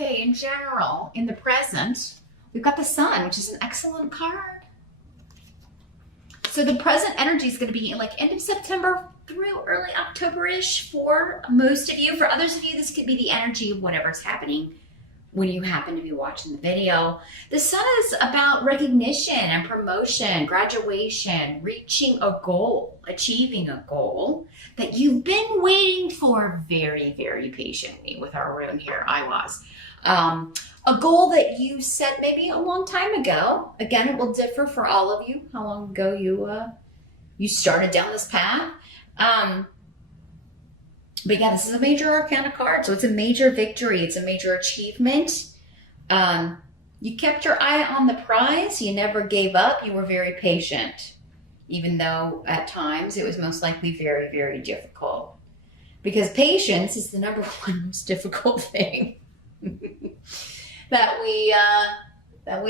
Okay, in general, in the present, we've got the sun, which is an excellent card. So the present energy is going to be like end of September through early October-ish for most of you. For others of you, this could be the energy of whatever's happening when you happen to be watching the video. The sun is about recognition and promotion, graduation, reaching a goal, achieving a goal that you've been waiting for very, very patiently. With our rune here, I was. A goal that you set maybe a long time ago. Again, it will differ for all of you, how long ago you started down this path. But yeah, this is a major arcana card, so it's a major victory. It's a major achievement. You kept your eye on the prize. You never gave up. You were very patient, even though at times it was most likely very, very difficult. Because patience is the number one most difficult thing that we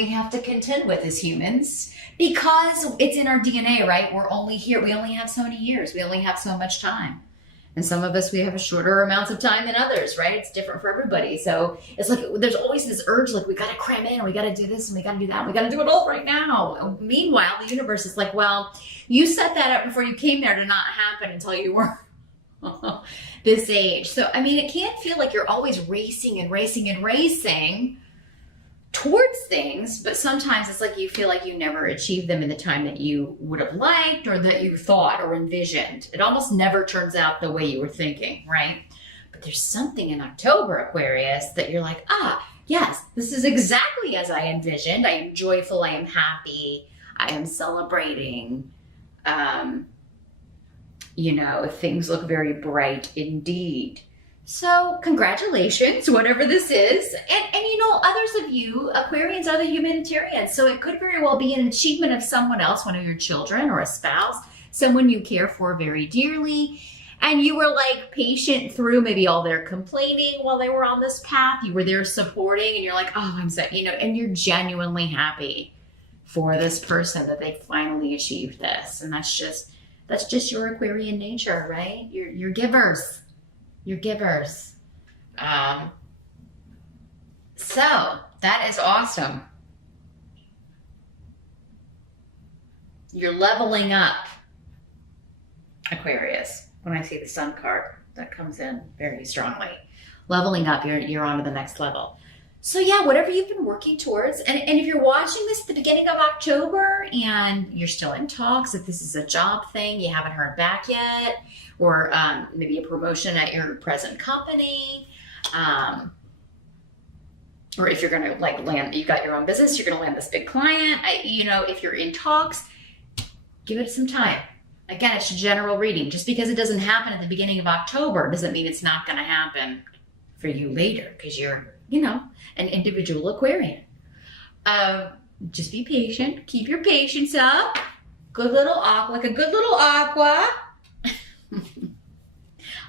have to contend with as humans, because it's in our DNA, right? We're only here. We only have so many years. We only have so much time. And some of us, we have a shorter amounts of time than others, right? It's different for everybody. So it's like there's always this urge, like we got to cram in, and we got to do this, and we got to do that. And we got to do it all right now. Meanwhile, the universe is like, well, you set that up before you came there to not happen until you were this age. So, I mean, it can't feel like you're always racing and racing and racing towards things, but sometimes it's like you feel like you never achieved them in the time that you would have liked or that you thought or envisioned. It almost never turns out the way you were thinking, right? But there's something in October, Aquarius, that you're like, yes, this is exactly as I envisioned. I am joyful, I am happy, I am celebrating. Things look very bright indeed. So congratulations, whatever this is. And others of you, Aquarians, are the humanitarians. So it could very well be an achievement of someone else, one of your children or a spouse, someone you care for very dearly. And you were like patient through maybe all their complaining while they were on this path. You were there supporting, and you're like, oh, I'm so, and you're genuinely happy for this person that they finally achieved this. And that's just your Aquarian nature, right? You're givers. You're givers. So that is awesome. You're leveling up, Aquarius. When I see the sun card, that comes in very strongly. Leveling up, you're on to the next level. So yeah, whatever you've been working towards, and if you're watching this at the beginning of October and you're still in talks, if this is a job thing, you haven't heard back yet, or maybe a promotion at your present company, or if you're gonna land, you got your own business, you're gonna land this big client, if you're in talks, give it some time. Again, it's a general reading. Just because it doesn't happen at the beginning of October doesn't mean it's not gonna happen for you later, because you're an individual Aquarian. Just be patient. Keep your patience up. Good little aqua, like a good little aqua.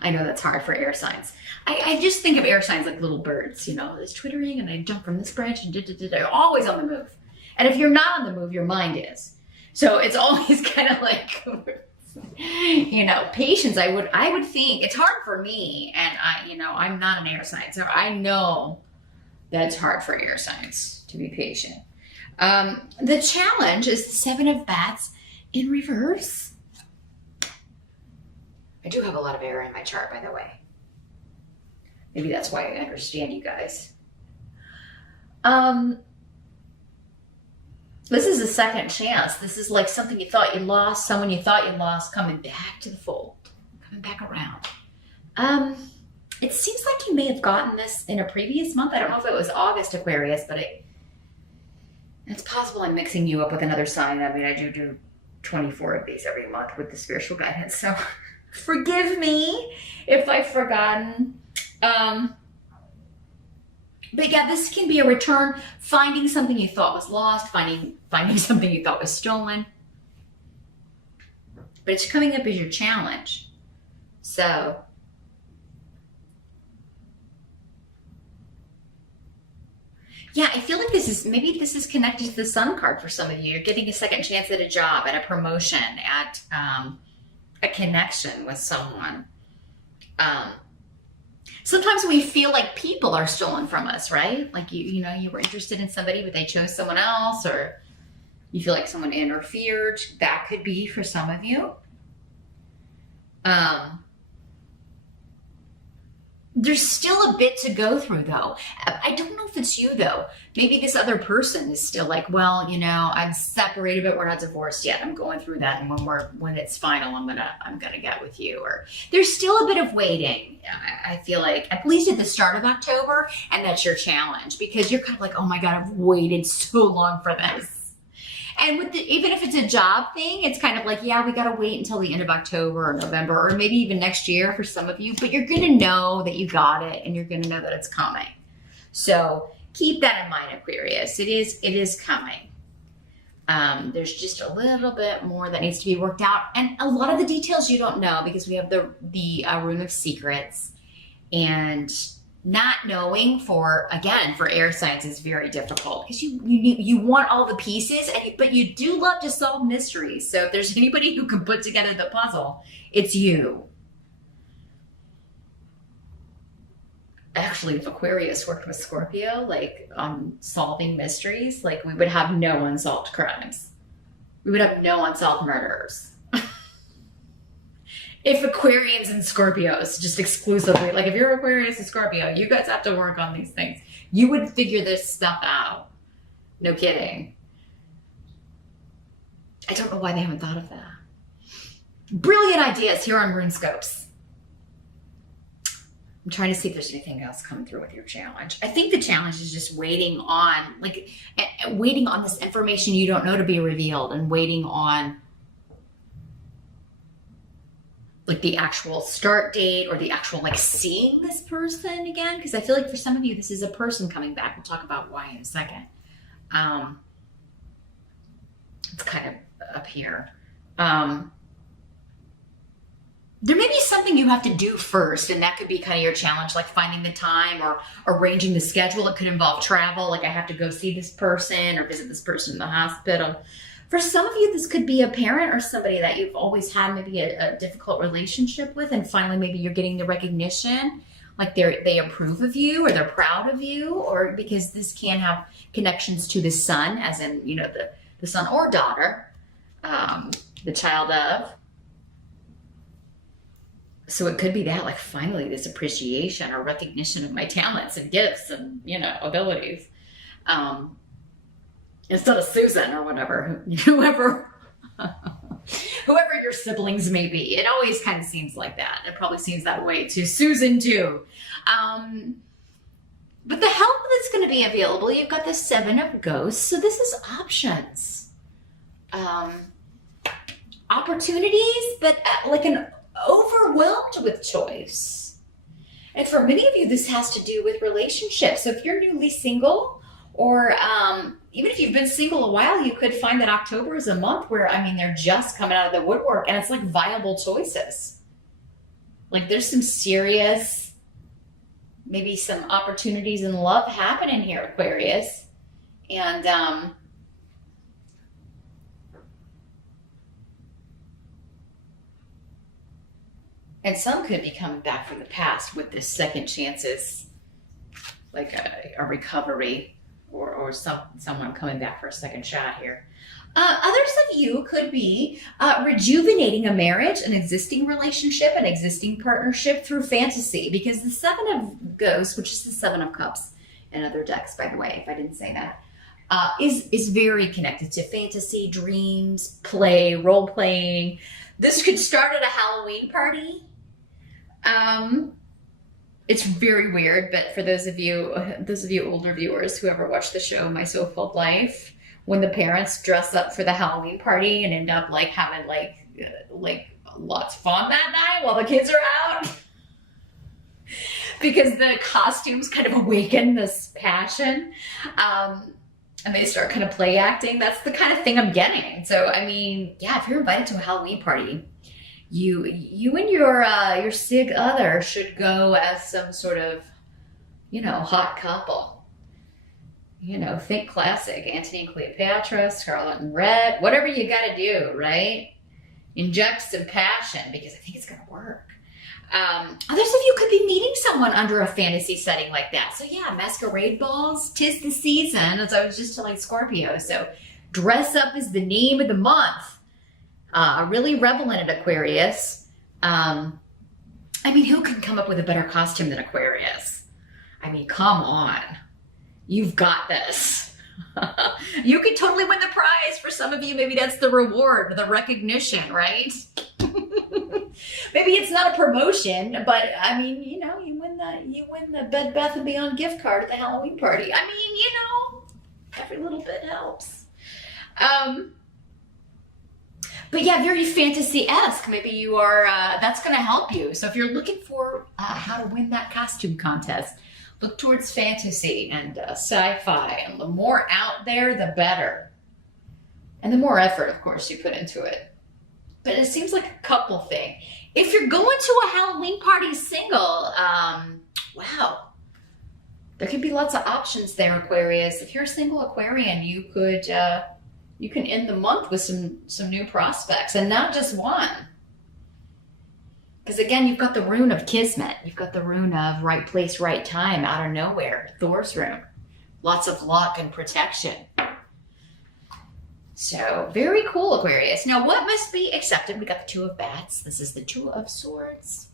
I know that's hard for air signs. I just think of air signs like little birds, it's twittering, and they jump from this branch and they're always on the move. And if you're not on the move, your mind is. So it's always kind of like, patience. I would think it's hard for me, and I'm not an air sign, so I know that's hard for air signs to be patient. The challenge is the Seven of Bats in reverse. I do have a lot of air in my chart, by the way. Maybe that's why I understand you guys. This is a second chance. This is like something you thought you lost, someone you thought you lost, coming back to the fold, coming back around. It seems like you may have gotten this in a previous month. I don't know if it was August, Aquarius, but it's possible I'm mixing you up with another sign. I mean, I do 24 of these every month with the spiritual guidance, so forgive me if I've forgotten. But yeah, this can be a return, finding something you thought was lost, finding something you thought was stolen. But it's coming up as your challenge. So yeah, I feel like this is connected to the sun card for some of you. You're getting a second chance at a job, at a promotion, at a connection with someone. Sometimes we feel like people are stolen from us, right? Like you were interested in somebody, but they chose someone else, or you feel like someone interfered. That could be for some of you. There's still a bit to go through, though. I don't know if it's you, though. Maybe this other person is still like, well, I'm separated, but we're not divorced yet. I'm going through that, and when it's final, I'm gonna get with you. Or there's still a bit of waiting. I feel like, at least at the start of October, and that's your challenge, because you're kind of like, oh my God, I've waited so long for this. And even if it's a job thing, it's kind of like, yeah, we got to wait until the end of October or November, or maybe even next year for some of you, but you're going to know that you got it, and you're going to know that it's coming. So keep that in mind, Aquarius. It is coming. There's just a little bit more that needs to be worked out. And a lot of the details you don't know, because we have the Room of Secrets, and not knowing for air signs is very difficult, because you want all the pieces, but you do love to solve mysteries. So if there's anybody who can put together the puzzle, it's you. Actually, if Aquarius worked with Scorpio, like on solving mysteries, like we would have no unsolved crimes. We would have no unsolved murders. If Aquarians and Scorpios just exclusively, like if you're Aquarius and Scorpio, you guys have to work on these things. You would figure this stuff out. No kidding. I don't know why they haven't thought of that. Brilliant ideas here on RuneScopes. I'm trying to see if there's anything else coming through with your challenge. I think the challenge is just waiting on this information you don't know to be revealed, and waiting on like the actual start date, or the actual seeing this person again. Because I feel like for some of you, this is a person coming back. We'll talk about why in a second. It's kind of up here. There may be something you have to do first, and that could be kind of your challenge, like finding the time or arranging the schedule. It could involve travel, like I have to go see this person or visit this person in the hospital. For some of you, this could be a parent or somebody that you've always had maybe a difficult relationship with, and finally maybe you're getting the recognition, like they approve of you, or they're proud of you, or because this can have connections to the son, as in, the son or daughter, the child of. So it could be that, like, finally this appreciation or recognition of my talents and gifts and, abilities. Instead of Susan or whatever, whoever your siblings may be. It always kind of seems like that. It probably seems that way to Susan too. But the help that's going to be available, you've got the Seven of Ghosts. So this is options. Opportunities, but like an overwhelmed with choice. And for many of you, this has to do with relationships. So if you're newly single, or even if you've been single a while, you could find that October is a month where, they're just coming out of the woodwork, and it's like viable choices. Like there's some serious, maybe some opportunities in love happening here, Aquarius. And some could be coming back from the past with this second chances, like a recovery, or someone coming back for a second shot here. Others of you could be rejuvenating a marriage, an existing relationship, an existing partnership through fantasy, because the Seven of Ghosts, which is the Seven of Cups in other decks, by the way, if I didn't say that, is very connected to fantasy, dreams, play, role playing. This could start at a Halloween party. It's very weird, but for those of you older viewers who ever watched the show My So-Called Life, when the parents dress up for the Halloween party and end up like having like lots of fun that night while the kids are out, because the costumes kind of awaken this passion, and they start kind of play acting. That's the kind of thing I'm getting. So yeah, if you're invited to a Halloween party, you and your sig other should go as some sort of, hot couple. Think classic, Antony and Cleopatra, Scarlet and Red, whatever you got to do, right? Inject some passion, because I think it's going to work. Others of you could be meeting someone under a fantasy setting like that. So yeah, masquerade balls, 'tis the season, as I was just telling Scorpio. So dress up is the name of the month. Really revel in it, Aquarius. I mean, who can come up with a better costume than Aquarius? I mean, come on. You've got this. You could totally win the prize. For some of you, maybe that's the reward, the recognition, right? Maybe it's not a promotion, but I mean, you know, you win the Bed Bath & Beyond gift card at the Halloween party. I mean, you know, every little bit helps. But yeah, very fantasy-esque. Maybe you are, that's going to help you. So if you're looking for how to win that costume contest, look towards fantasy and sci-fi. And the more out there, the better. And the more effort, of course, you put into it. But it seems like a couple thing. If you're going to a Halloween party single, wow. There could be lots of options there, Aquarius. If you're a single Aquarian, you could, you can end the month with some new prospects, and not just one. Because again, you've got the rune of Kismet. You've got the rune of right place, right time, out of nowhere. Thor's rune. Lots of luck and protection. So, very cool, Aquarius. Now, what must be accepted? We got the Two of Bats. This is the Two of Swords.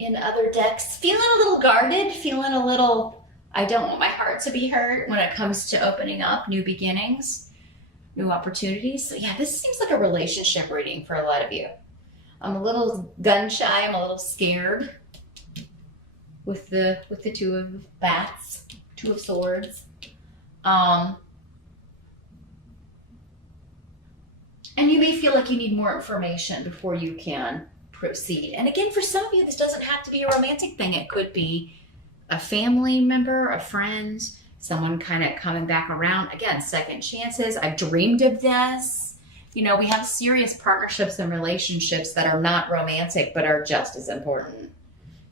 In other decks, feeling a little guarded, feeling a little, I don't want my heart to be hurt when it comes to opening up new beginnings, new opportunities. So yeah, this seems like a relationship reading for a lot of you. I'm a little gun shy. I'm a little scared with the Two of Bats, Two of Swords. And you may feel like you need more information before you can proceed. And again, for some of you, this doesn't have to be a romantic thing. It could be a family member, a friend, someone kind of coming back around. Again, second chances. I've dreamed of this. You know, we have serious partnerships and relationships that are not romantic, but are just as important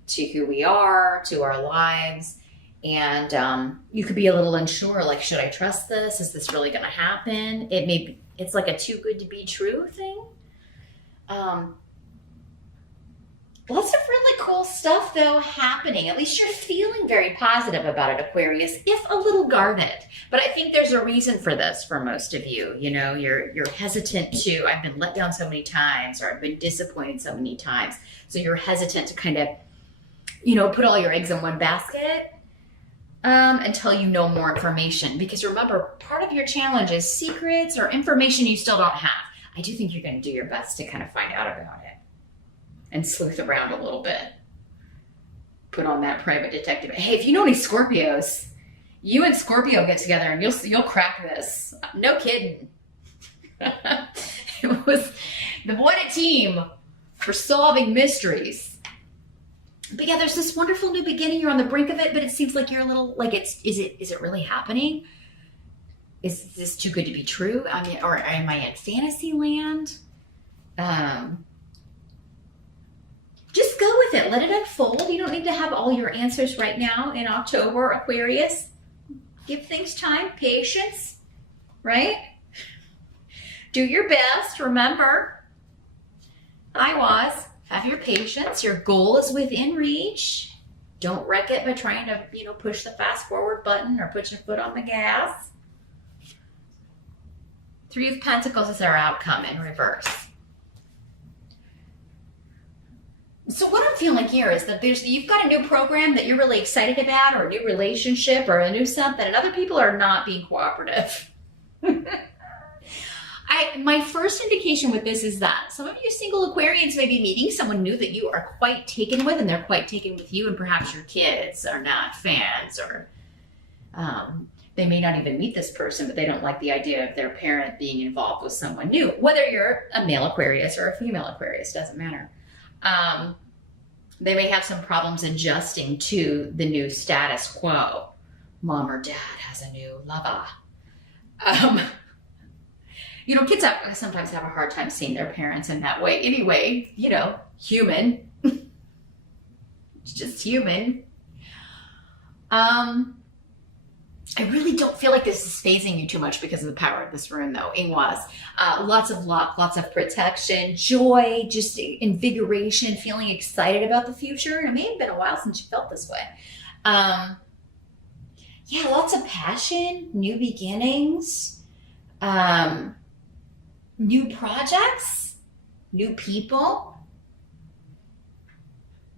to who we are, to our lives. And you could be a little unsure, like, should I trust this? Is this really going to happen? It's like a too good to be true thing. Lots of really cool stuff, though, happening. At least you're feeling very positive about it, Aquarius, if a little guarded. But I think there's a reason for this for most of you. You know, you're hesitant to, I've been let down so many times, or I've been disappointed so many times. So you're hesitant to kind of, you know, put all your eggs in one basket until you know more information. Because remember, part of your challenge is secrets or information you still don't have. I do think you're going to do your best to kind of find out about it and sleuth around a little bit. Put on that private detective. Hey, if you know any Scorpios, you and Scorpio get together and you'll crack this. No kidding. It was what a team for solving mysteries. But yeah, there's this wonderful new beginning. You're on the brink of it, but it seems like you're a little like is it really happening? Is this too good to be true? I mean, or am I in fantasy land? Just go with it. Let it unfold. You don't need to have all your answers right now in October, Aquarius. Give things time, patience, right? Do your best. Remember, have your patience. Your goal is within reach. Don't wreck it by trying to, push the fast forward button or put your foot on the gas. Three of Pentacles is our outcome in reverse. So what I'm feeling here is that you've got a new program that you're really excited about, or a new relationship, or a new something, and other people are not being cooperative. My first indication with this is that some of you single Aquarians may be meeting someone new that you are quite taken with, and they're quite taken with you, and perhaps your kids are not fans, or they may not even meet this person, but they don't like the idea of their parent being involved with someone new. Whether you're a male Aquarius or a female Aquarius, doesn't matter. They may have some problems adjusting to the new status quo. Mom or dad has a new lover. Kids sometimes have a hard time seeing their parents in that way. Anyway, human. It's just human. I really don't feel like this is phasing you too much because of the power of this rune, though. It was. Lots of luck, lots of protection, joy, just invigoration, feeling excited about the future. And it may have been a while since you felt this way. Yeah, lots of passion, new beginnings, new projects, new people.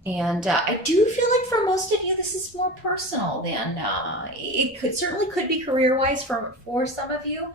And I do feel like for most of you, this is more personal than it certainly could be career-wise for some of you.